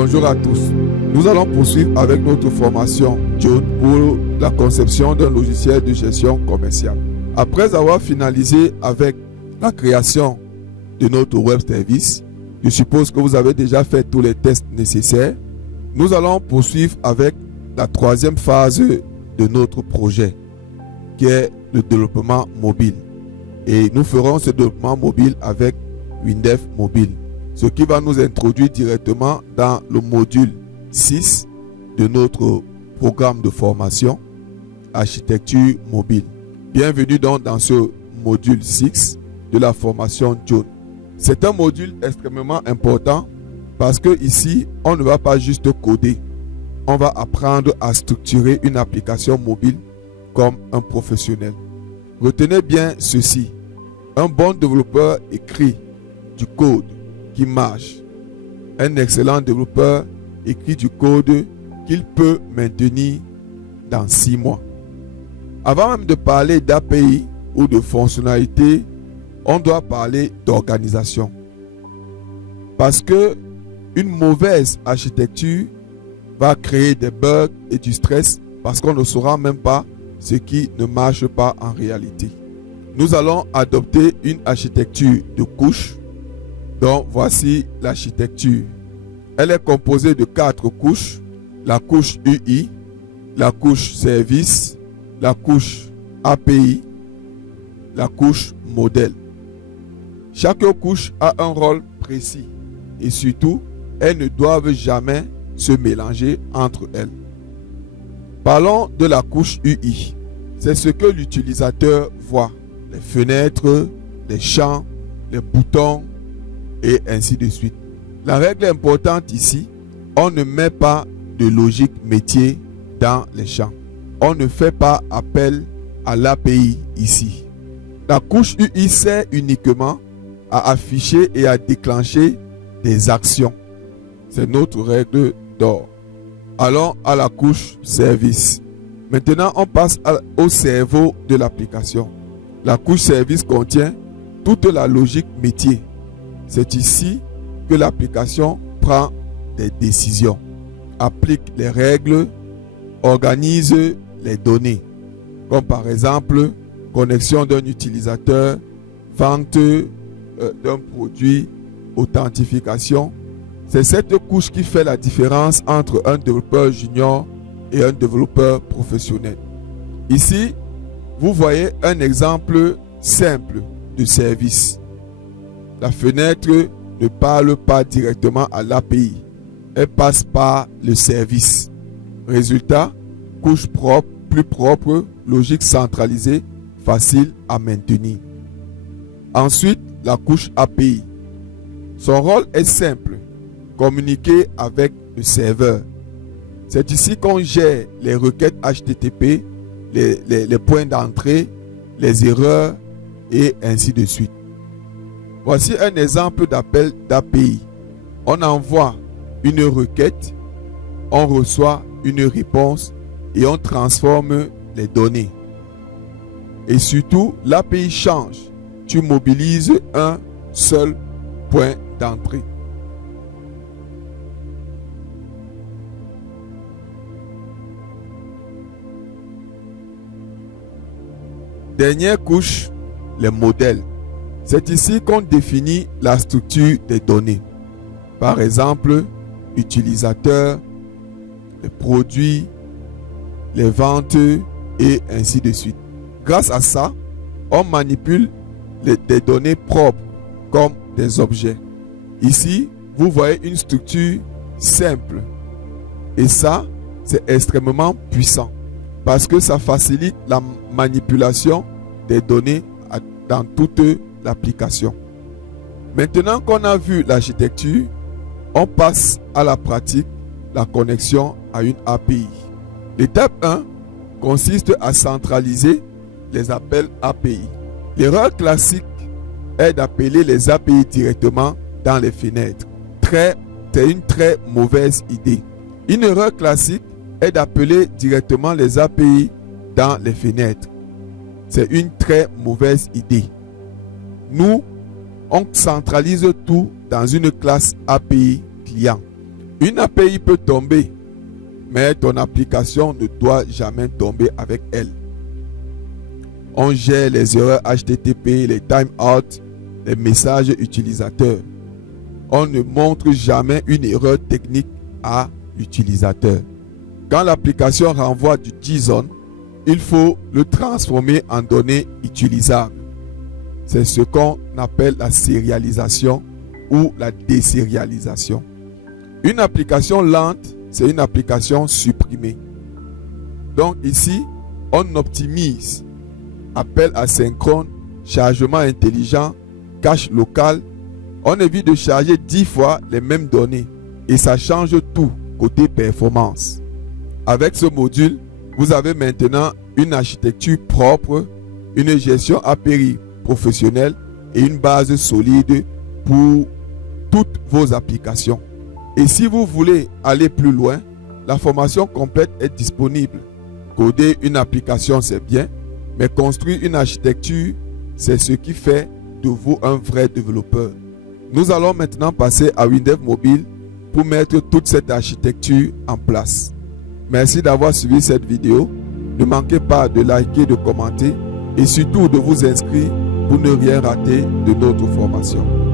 Bonjour à tous. Nous allons poursuivre avec notre formation John pour la conception d'un logiciel de gestion commerciale. Après avoir finalisé avec la création de notre web service, je suppose que vous avez déjà fait tous les tests nécessaires. Nous allons poursuivre avec la troisième phase de notre projet, qui est le développement mobile. Et nous ferons ce développement mobile avec WinDev Mobile, ce qui va nous introduire directement dans le module 6 de notre programme de formation architecture mobile. Bienvenue donc dans ce module 6 de la formation John. C'est un module extrêmement important parce que ici, on ne va pas juste coder. On va apprendre à structurer une application mobile comme un professionnel. Retenez bien ceci. Un bon développeur écrit du code qui marche. Un excellent développeur écrit du code qu'il peut maintenir dans 6 mois. Avant même de parler d'API ou de fonctionnalité, on doit parler d'organisation. Parce que une mauvaise architecture va créer des bugs et du stress parce qu'on ne saura même pas ce qui ne marche pas en réalité. Nous allons adopter une architecture de couches. Donc voici l'architecture. Elle est composée de 4 couches. La couche UI, la couche service, la couche API, la couche modèle. Chaque couche a un rôle précis et surtout, elles ne doivent jamais se mélanger entre elles. Parlons de la couche UI. C'est ce que l'utilisateur voit. Les fenêtres, les champs, les boutons et ainsi de suite. La règle importante ici, on ne met pas de logique métier dans les champs. On ne fait pas appel à l'API ici. La couche UI sert uniquement à afficher et à déclencher des actions. C'est notre règle d'or. Allons à la couche service. Maintenant, on passe au cerveau de l'application. La couche service contient toute la logique métier. C'est ici que l'application prend des décisions, applique les règles, organise les données, comme par exemple connexion d'un utilisateur, vente d'un produit, authentification. C'est cette couche qui fait la différence entre un développeur junior et un développeur professionnel. Ici, vous voyez un exemple simple de service. La fenêtre ne parle pas directement à l'API. Elle passe par le service. Résultat, couche propre, plus propre, logique centralisée, facile à maintenir. Ensuite, la couche API. Son rôle est simple. Communiquer avec le serveur. C'est ici qu'on gère les requêtes HTTP, les points d'entrée, les erreurs et ainsi de suite. Voici un exemple d'appel d'API. On envoie une requête, on reçoit une réponse et on transforme les données. Et surtout, l'API change. Tu mobilises un seul point d'entrée. Dernière couche, les modèles. C'est ici qu'on définit la structure des données. Par exemple, utilisateur, les produits, les ventes et ainsi de suite. Grâce à ça, on manipule des données propres comme des objets. Ici, vous voyez une structure simple. Et ça, c'est extrêmement puissant parce que ça facilite la manipulation des données dans toute l'application. Maintenant qu'on a vu l'architecture, on passe à la pratique, la connexion à une API. L'étape 1 consiste à centraliser les appels API. L'erreur classique est d'appeler les API directement dans les fenêtres. C'est une très mauvaise idée. Une erreur classique est d'appeler directement les API dans les fenêtres. C'est une très mauvaise idée. Nous, on centralise tout dans une classe API client. Une API peut tomber, mais ton application ne doit jamais tomber avec elle. On gère les erreurs HTTP, les timeouts, les messages utilisateurs. On ne montre jamais une erreur technique à l'utilisateur. Quand l'application renvoie du JSON, il faut le transformer en données utilisables. C'est ce qu'on appelle la sérialisation ou la désérialisation. Une application lente, c'est une application supprimée. Donc ici, on optimise. Appel asynchrone, chargement intelligent, cache local. On évite de charger 10 fois les mêmes données et ça change tout côté performance. Avec ce module, vous avez maintenant une architecture propre, une gestion API professionnelle et une base solide pour toutes vos applications. Et si vous voulez aller plus loin, la formation complète est disponible. Coder une application, c'est bien, mais construire une architecture, c'est ce qui fait de vous un vrai développeur. Nous allons maintenant passer à Windev Mobile pour mettre toute cette architecture en place. Merci d'avoir suivi cette vidéo. Ne manquez pas de liker, de commenter et surtout de vous inscrire pour ne rien rater de notre formation.